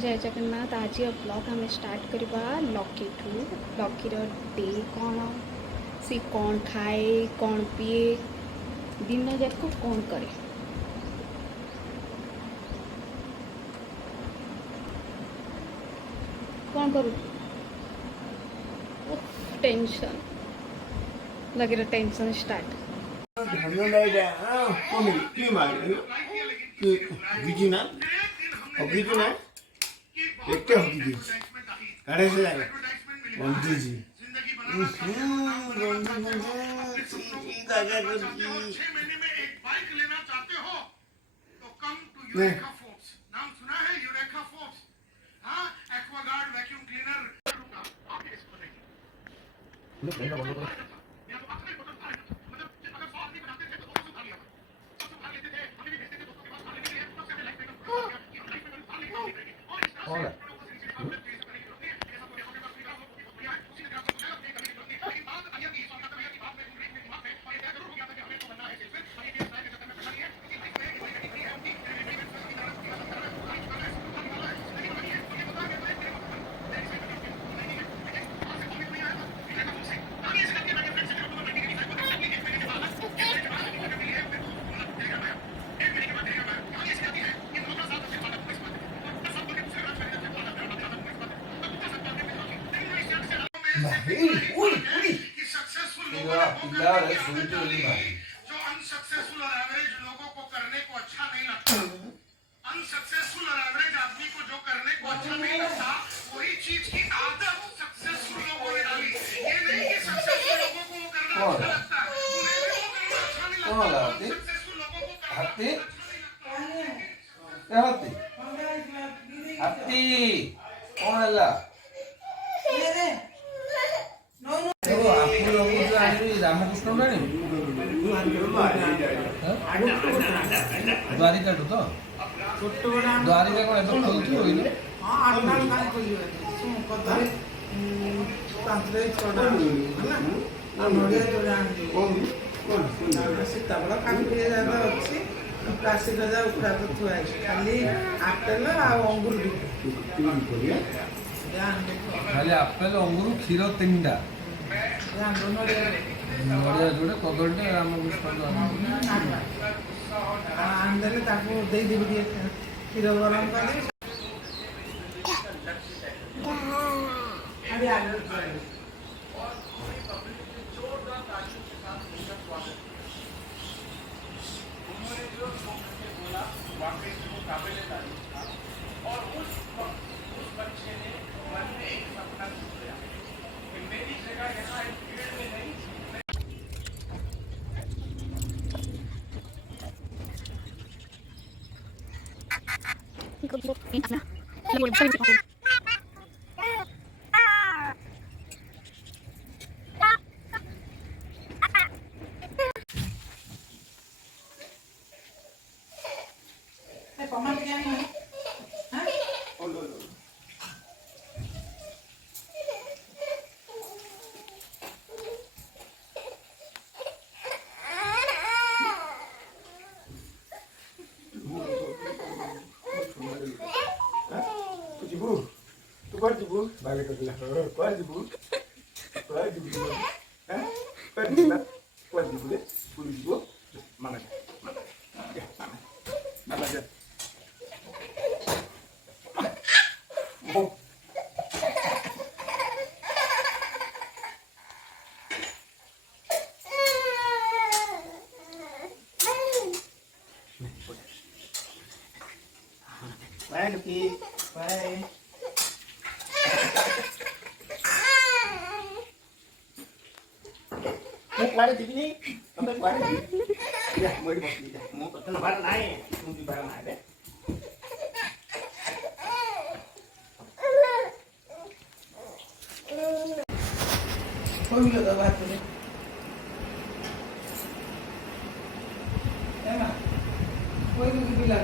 जय जगन्नाथ। आज ब्लॉग आम स्टार्ट करवा लकी ठू। लकीर डे कौन, सी कौन खाए कौन पिए दिन जाक कौन करे। कौन करू टेंशन लगे टेंशन स्टार्ट। अनसक्सेसफुल और एवरेज लोगों को करने को अच्छा नहीं लगता। अनसक्सेसफुल और एवरेज आदमी को जो करने को अच्छा नहीं लगता, वही चीज की आदत सक्सेसफुल लोगों ने डाली। ये नहीं कि सक्सेसफुल लोगों को वो करना अच्छा लगता है, उन्हें भी वो करना अच्छा नहीं लगता। सक्सेसफुल लोगों को करना अच्छा नहीं लगता। रामकृष्ण द्वारिका तो द्वारिका कौन एत खोलुथु सीताफल काकुड़ी अच्छी प्लास्टिक उखड़ा तो थुआ खाली आपेल अंगूर खाली आपेल अंगूर क्षीर तीनटा नड़िया जोड़े कदलीटे रामकृष्ण आंदे देदेवी क्षीर गरम कर Kuare di sini, sampai kuare di sini. Ya, mau di bawah sini. Mau ke lebaran naik, mau di lebaran naik deh. कोई भी लगा बात करें है ना कोई भी लगा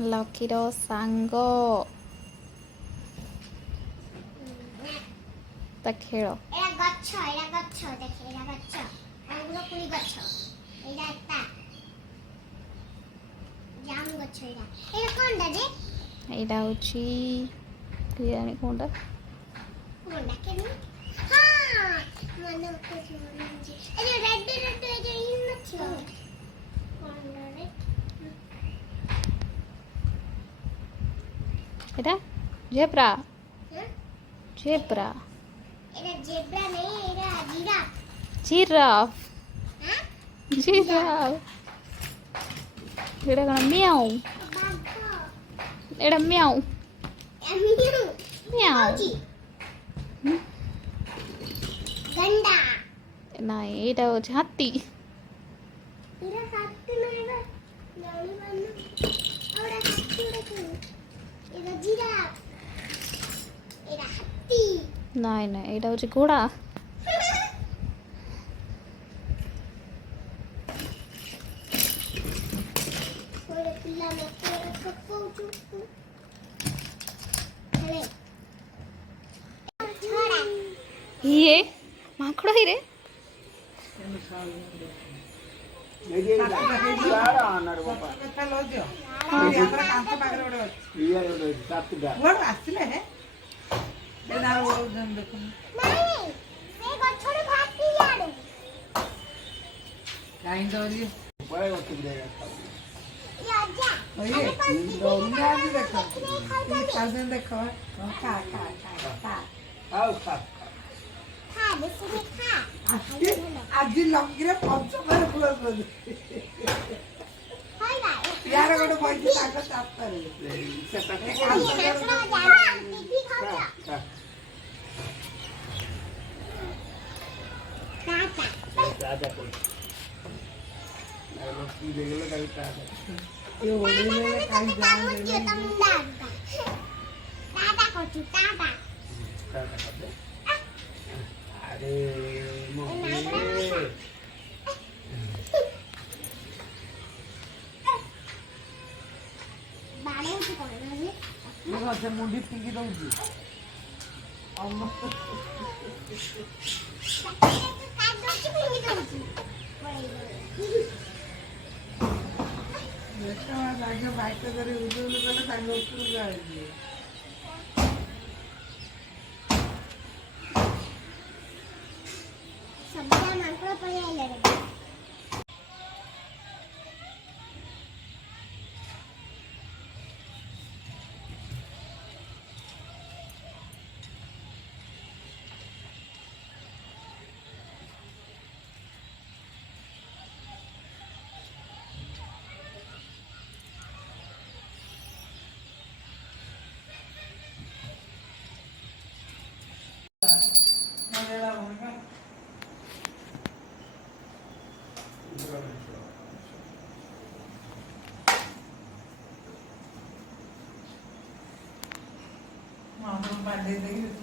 ଲକିର ସାଙ୍ଗ ତା ଖେଳ ଏଟା ଗଛ ଦେଖେ ଏଟା ଗଛ ଅଙ୍ଗୁର କୁଳି ଗଛ ଏଟା ତା ଜାମ ଗଛ ଏଟା କୋନଟା ଯେ ଏଇଟା ହେଉଛି କେଜାଣି କ'ଣଟା କୋନଟା କେନି ହଁ ମନେ ପଡୁଛି ଏଟା ରେଡ୍ ଏଟା ଇନ ନଥିବ କୋନଟା ରେ ଏଇଟା ଜେବ୍ରା ହଁ ଜେବ୍ରା ଏଟା ଜେବ୍ରା नहीं ଏଟା ଜିରାଫ ଜିରାଫ ହଁ ଜିରାଫ ଏଇଟା କ'ଣ ମିଆଉ ବାଘ ଏଇଟା ମିଆଉ ଏମିରୁ ମିଆଉ ହଉଛି ଗଣ୍ଡା ନାଇଁ ଏଇଟା ହେଉଛି ହାତୀ ଏଟା ହାତୀ ନାହିଁ ବା ଜାଣି ପାରୁନ ଆଉ ଏଟା ହାତୀ ଦେଖ ଏଟା ଜିରାଫ ଏଟା ହାତୀ ନାଇଁ ନାଇଁ ଏଇଟା ହେଉଛି ଘୋଡ଼ା ଗୋଟେ ପିଲା ମତେ ଠକଉଛୁ ହେଲେ ଛଡ଼ା ଇଏ ମାଙ୍କଡ଼ ହିରେ କଥା ଲଜ ଆମର କାନ୍ଥ ପାଖରେ ଗୋଟେ ଅଛି କୁଆଡୁ ଆସିଲେ ହେ ଏ ନାଳ ଗୋଡଉଛନ୍ତି ଦେଖୁନ ନାଇଁ ସେ ଗଛରେ ଭାତି ଯାଡୁ କାହିଁ ଧରି ରାଜା ଇଏ ଦଉନାହାନ୍ତି ଦେଖ ଖାଉଛନ୍ତି ଦେଖ ଖା ଖା ଖା ଖା ଖା ବେଶୀ ଖା ଆଜି ଲଙ୍ଗିରେ ପଞ୍ଚମରେ ଫୁଲ କରୁ ହଇ ଭାଇ ୟାର ଗୋଟେ ବଇଛି ତାଙ୍କ ଚାପରେ ଦିଦି ଖାଉଛ ଇଏ ଓଡିଲେ କାହିଁ ଜାଣିଲେ अरे ସେ ମୁଣ୍ଡି ଫିଙ୍ଗି ଦଉଛି ତାଙ୍କ ବାଇକ କରି ଉଜୁଲ କଲେ ତାଙ୍କ ଉପରକୁ ଆଣିଯିବେ ସବ୍ଜା ମାଙ୍କଡ଼ ପଳେଇ ଆଇଲାଣି ବାନ୍ଧେଇ ଦେଇକି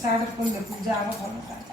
ସାର୍ଟ ଖୋଲିଲେ ପୂଜା ହବ ଭଲ